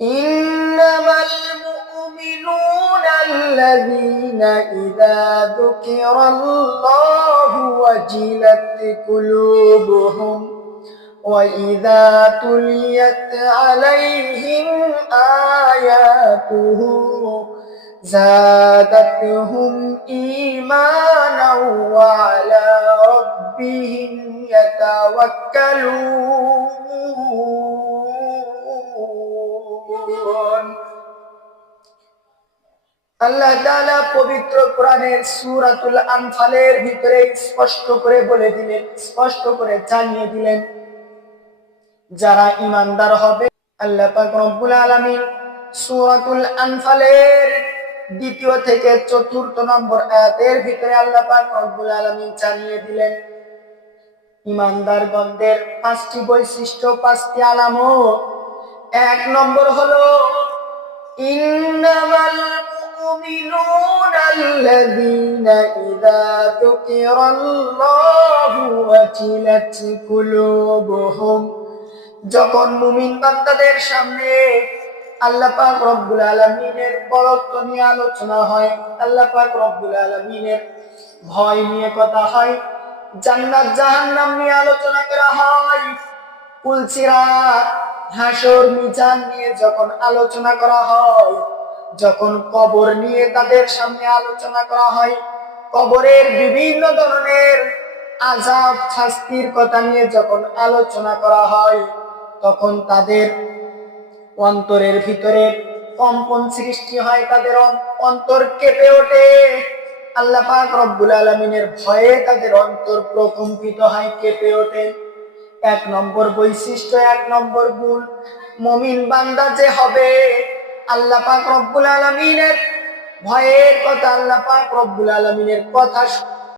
ইন্নামাল মুমিনুনা আল্লাযীনা ইযা যুকিরাল্লাহু ওয়াজিলাত কুলুবুহুম وَإِذَا تُلِيَتْ عَلَيْهِمْ آيَاتُهُ زَادَتْهُمْ إِيمَانًا وَعَلَى رَبِّهِمْ يَتَوَكَّلُونَ। আল্লাহ তাআলা পবিত্র কোরআনের সূরাতুল আনফালের ভিতরে স্পষ্ট করে বলে দিলেন, স্পষ্ট করে জানিয়ে দিলেন, যারা ঈমানদার হবে। আল্লাহ পাক রব্বুল আলামিন সূরাতুল আনফালের ২য় থেকে ৪র্থ নম্বর আয়াতের ভিতরে আল্লাহ পাক রব্বুল আলামিন জানিয়ে দিলেন, ঈমানদারগণদের ৫টি বৈশিষ্ট্য, ৫টি আলামত। ১ নম্বর হলো ইন্নামাল মুমিনুনা আল্লাযীনা ইযা যুকিরাল্লাহু ওয়াজিলাত কুলুবুহুম। যখন মুমিন বান্দাদের সামনে আল্লাহ পাক রব্বুল আলামিনের বরত্ব নিয়ে আলোচনা হয়, আল্লাহ পাক রব্বুল আলামিনের ভয় নিয়ে কথা হয়, জান্নাত জাহান্নাম নিয়ে আলোচনা করা হয়, পুলসিরাত হাসর মিজান নিয়ে যখন আলোচনা করা হয়, যখন কবর নিয়ে তাদের সামনে আলোচনা করা হয়, কবরের বিভিন্ন ধরনের আযাব শাস্তির কথা নিয়ে যখন আলোচনা করা হয়, তখন তাদের অন্তরের ভিতরে কম্পন সৃষ্টি হয়, তাদের অন্তর কেঁপে ওঠে। আল্লাহ পাক রব্বুল আলামিনের ভয়ে তাদের অন্তর প্রকম্পিত হয়, কেঁপে ওঠে। ১ নম্বর বৈশিষ্ট্য, ১ নম্বর গুণ, মুমিন বান্দা যে হবে, আল্লাহ পাক রব্বুল আলামিনের ভয়ের কথা, আল্লাহ পাক রব্বুল আলামিনের কথা